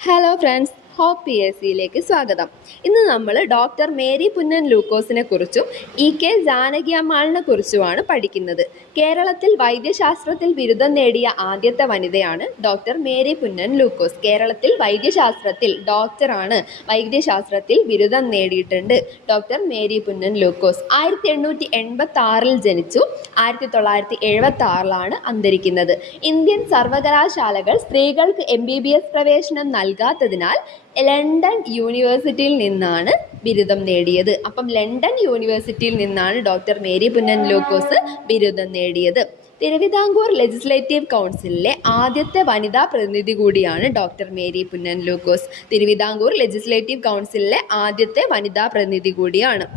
Hello friends Hope P S സിയിലേക്ക് സ്വാഗതം. ഇന്ന് നമ്മൾ ഡോക്ടർ മേരി പുന്നൻ ലൂക്കോസിനെ കുറിച്ചും ഇ കെ ജാനകി അമ്മാളിനെ കുറിച്ചുമാണ് പഠിക്കുന്നത്. കേരളത്തിൽ വൈദ്യശാസ്ത്രത്തിൽ ബിരുദം നേടിയ ആദ്യത്തെ വനിതയാണ് ഡോക്ടർ മേരി പുന്നൻ ലൂക്കോസ്. കേരളത്തിൽ വൈദ്യശാസ്ത്രത്തിൽ ഡോക്ടറാണ് വൈദ്യശാസ്ത്രത്തിൽ ബിരുദം നേടിയിട്ടുണ്ട് ഡോക്ടർ മേരി പുന്നൻ ലൂക്കോസ്. ആയിരത്തി എണ്ണൂറ്റി എൺപത്തി ആറിൽ ജനിച്ചു. ആയിരത്തി തൊള്ളായിരത്തി എഴുപത്തി ആറിലാണ് അന്തരിക്കുന്നത്. ഇന്ത്യൻ സർവകലാശാലകൾ സ്ത്രീകൾക്ക് എം ബി ബി എസ് പ്രവേശനം നൽകാത്തതിനാൽ ലണ്ടൻ യൂണിവേഴ്സിറ്റിയിൽ നിന്നാണ് ബിരുദം നേടിയത്. അപ്പം ലണ്ടൻ യൂണിവേഴ്സിറ്റിയിൽ നിന്നാണ് ഡോക്ടർ മേരി പുന്നൻ ലൂക്കോസ് ബിരുദം നേടിയത്. തിരുവിതാംകൂർ ലെജിസ്ലേറ്റീവ് കൗൺസിലിലെ ആദ്യത്തെ വനിതാ പ്രതിനിധി കൂടിയാണ് doctor Mary Punnen Lukose Thiruvithamkoor legislative കൗൺസിലിലെ ആദ്യത്തെ വനിതാ പ്രതിനിധി കൂടിയാണ്.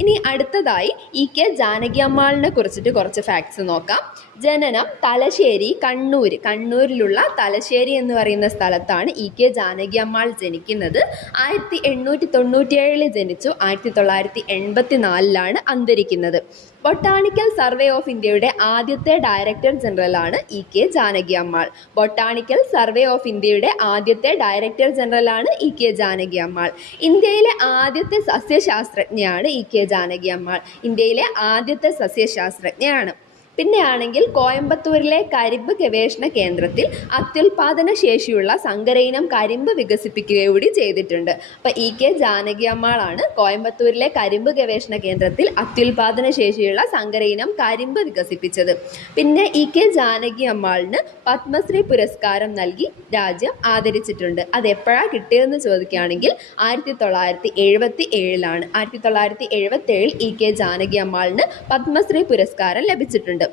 ഇനി അടുത്തതായി ഇ കെ ജാനകി അമ്മാളിനെ കുറിച്ചിട്ട് കുറച്ച് ഫാക്ട്സ് നോക്കാം. ജനനം തലശ്ശേരി കണ്ണൂർ കണ്ണൂരിലുള്ള തലശ്ശേരി എന്ന് പറയുന്ന സ്ഥലത്താണ് ഇ കെ ജാനകി അമ്മാൾ ജനിക്കുന്നത്. ആയിരത്തി എണ്ണൂറ്റി തൊണ്ണൂറ്റിയേഴിൽ ജനിച്ചു. ആയിരത്തി തൊള്ളായിരത്തി എൺപത്തി നാലിലാണ് അന്തരിക്കുന്നത്. ബൊട്ടാണിക്കൽ സർവേ ഓഫ് ഇന്ത്യയുടെ ആദ്യത്തെ director ജനറലാണ് E K Janaki Ammal. Botanical survey of ഇന്ത്യയുടെ ആദ്യത്തെ ഡയറക്ടർ ജനറലാണ് ഇ കെ ജാനകി അമ്മാൾ. ഇന്ത്യയിലെ ആദ്യത്തെ സസ്യശാസ്ത്രജ്ഞയാണ് ഇ കെ ജാനകി അമ്മാൾ. ഇന്ത്യയിലെ ആദ്യത്തെ സസ്യശാസ്ത്രജ്ഞയാണ്. പിന്നെയാണെങ്കിൽ കോയമ്പത്തൂരിലെ കരിമ്പ് ഗവേഷണ കേന്ദ്രത്തിൽ അത്യുൽപാദന ശേഷിയുള്ള സങ്കരയിനം കരിമ്പ് വികസിപ്പിക്കുകയൂടി ചെയ്തിട്ടുണ്ട്. അപ്പോൾ ഇ കെ ജാനകി അമ്മാളാണ് കോയമ്പത്തൂരിലെ കരിമ്പ് ഗവേഷണ കേന്ദ്രത്തിൽ അത്യുൽപാദന ശേഷിയുള്ള സങ്കരയിനം കരിമ്പ് വികസിപ്പിച്ചത്. പിന്നെ ഇ കെ ജാനകി അമ്മാളിന് പത്മശ്രീ പുരസ്കാരം നൽകി രാജ്യം ആദരിച്ചിട്ടുണ്ട്. അത് എപ്പോഴാണ് കിട്ടിയതെന്ന് ചോദിക്കുകയാണെങ്കിൽ ആയിരത്തി തൊള്ളായിരത്തി എഴുപത്തി ഏഴിലാണ് ആയിരത്തി തൊള്ളായിരത്തി എഴുപത്തി ഏഴിൽ ഇ കെ ജാനകി അമ്മാളിന് പത്മശ്രീ പുരസ്കാരം ലഭിച്ചിട്ടുണ്ട്.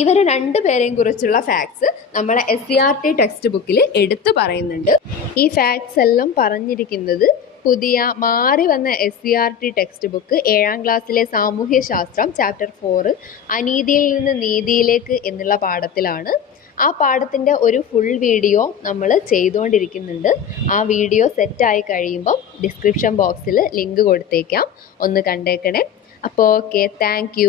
ഇവരെ രണ്ടുപേരെയും കുറിച്ചുള്ള ഫാക്ട്സ് നമ്മളെ S C R T text ബുക്കിൽ എടുത്തു പറയുന്നുണ്ട്. ഈ ഫാക്ട്സ് എല്ലാം പറഞ്ഞിരിക്കുന്നത് പുതിയ മാറി വന്ന S C R T text book ഏഴാം ക്ലാസ്സിലെ സാമൂഹ്യശാസ്ത്രം ചാപ്റ്റർ ഫോറ് അനീതിയിൽ നിന്ന് നീതിയിലേക്ക് എന്നുള്ള പാഠത്തിലാണ്. ആ പാഠത്തിന്റെ ഒരു ഫുൾ വീഡിയോ നമ്മൾ ചെയ്തുകൊണ്ടിരിക്കുന്നുണ്ട് ആ വീഡിയോ സെറ്റായി കഴിയുമ്പോൾ ഡിസ്ക്രിപ്ഷൻ ബോക്സിൽ ലിങ്ക് കൊടുത്തേക്കാം. ഒന്ന് കണ്ടേക്കണേ. അപ്പോൾ ഓക്കെ താങ്ക്